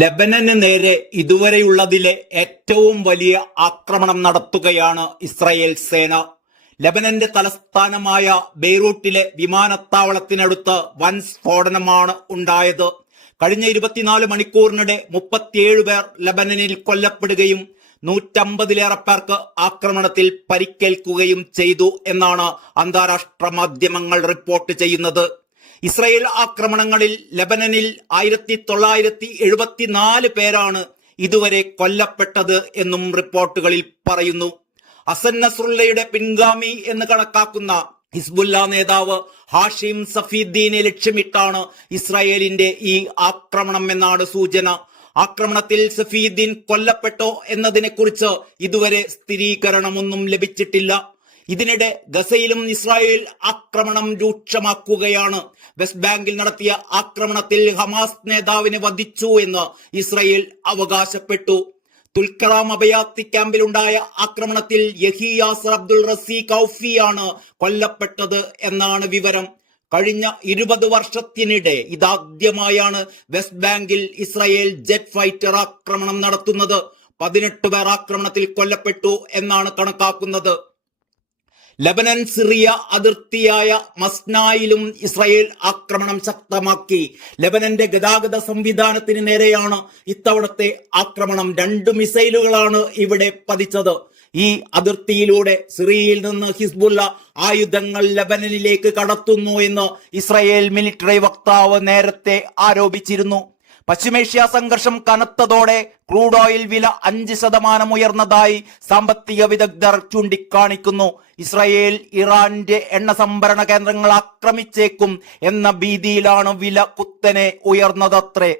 ലെബനന് നേരെ ഇതുവരെയുള്ളതിലെ ഏറ്റവും വലിയ ആക്രമണം നടത്തുകയാണ് ഇസ്രായേൽ സേന. ലെബനന്റെ തലസ്ഥാനമായ ബെയ്റൂട്ടിലെ വിമാനത്താവളത്തിനടുത്ത് വൻ സ്ഫോടനമാണ് ഉണ്ടായത്. കഴിഞ്ഞ 24 മണിക്കൂറിനിടെ 37 പേർ ലെബനനിൽ കൊല്ലപ്പെടുകയും 150-ലേറെ പേർക്ക് ആക്രമണത്തിൽ പരിക്കേൽക്കുകയും ചെയ്തു എന്നാണ് അന്താരാഷ്ട്ര മാധ്യമങ്ങൾ റിപ്പോർട്ട് ചെയ്യുന്നത്. ഇസ്രായേൽ ആക്രമണങ്ങളിൽ ലെബനനിൽ 1974 പേരാണ് ഇതുവരെ കൊല്ലപ്പെട്ടത് എന്നും റിപ്പോർട്ടുകളിൽ പറയുന്നു. ഹസൻ നസ്രുള്ളയുടെ പിൻഗാമി എന്ന് കണക്കാക്കുന്ന ഹിസ്ബുല്ല നേതാവ് ഹാഷിം സഫീദ്ദീനെ ലക്ഷ്യമിട്ടാണ് ഇസ്രായേലിന്റെ ഈ ആക്രമണം എന്നാണ് സൂചന. ആക്രമണത്തിൽ സഫീദ്ദീൻ കൊല്ലപ്പെട്ടോ എന്നതിനെക്കുറിച്ച് ഇതുവരെ സ്ഥിരീകരണമൊന്നും ലഭിച്ചിട്ടില്ല. ഇതിനിടെ ഗസയിലും ഇസ്രായേൽ ആക്രമണം രൂക്ഷമാക്കുകയാണ്. വെസ്റ്റ് ബാങ്കിൽ നടത്തിയ ആക്രമണത്തിൽ ഹമാസ് നേതാവിനെ വധിച്ചു എന്ന് ഇസ്രായേൽ അവകാശപ്പെട്ടു. തുൽക്കറാം അഭയാർത്ഥി ക്യാമ്പിലുണ്ടായ ആക്രമണത്തിൽ യഹിയാസർ അബ്ദുൾ റസീഖ് ഔഫിയാണ് കൊല്ലപ്പെട്ടത് എന്നാണ് വിവരം. കഴിഞ്ഞ 20 വർഷത്തിനിടെ ഇതാദ്യമായാണ് വെസ്റ്റ് ബാങ്കിൽ ഇസ്രായേൽ ജെറ്റ് ഫൈറ്റർ ആക്രമണം നടത്തുന്നത്. 18 പേർ ആക്രമണത്തിൽ കൊല്ലപ്പെട്ടു എന്നാണ് കണക്കാക്കുന്നത്. ലെബനൻ സിറിയ അതിർത്തിയായ മസ്നായിലും ഇസ്രായേൽ ആക്രമണം ശക്തമാക്കി. ലെബനന്റെ ഗതാഗത സംവിധാനത്തിന് നേരെയാണ് ഇത്തവണത്തെ ആക്രമണം. 2 മിസൈലുകളാണ് ഇവിടെ പതിച്ചത്. ഈ അതിർത്തിയിലൂടെ സിറിയയിൽ നിന്ന് ഹിസ്ബുല്ല ആയുധങ്ങൾ ലെബനനിലേക്ക് കടത്തുന്നു എന്ന് ഇസ്രായേൽ മിലിറ്ററി വക്താവ് നേരത്തെ ആരോപിച്ചിരുന്നു. പശ്ചിമേഷ്യ സംഘർഷം കനത്തതോടെ ക്രൂഡ് ഓയിൽ വില 5% ഉയർന്നതായി സാമ്പത്തിക വിദഗ്ധർ ചൂണ്ടിക്കാണിക്കുന്നു. ഇസ്രായേൽ ഇറാന്റെ എണ്ണ സംഭരണ കേന്ദ്രങ്ങൾ ആക്രമിച്ചേക്കും എന്ന ഭീതിയിലാണ് വില കുത്തനെ ഉയർന്നതത്രേ.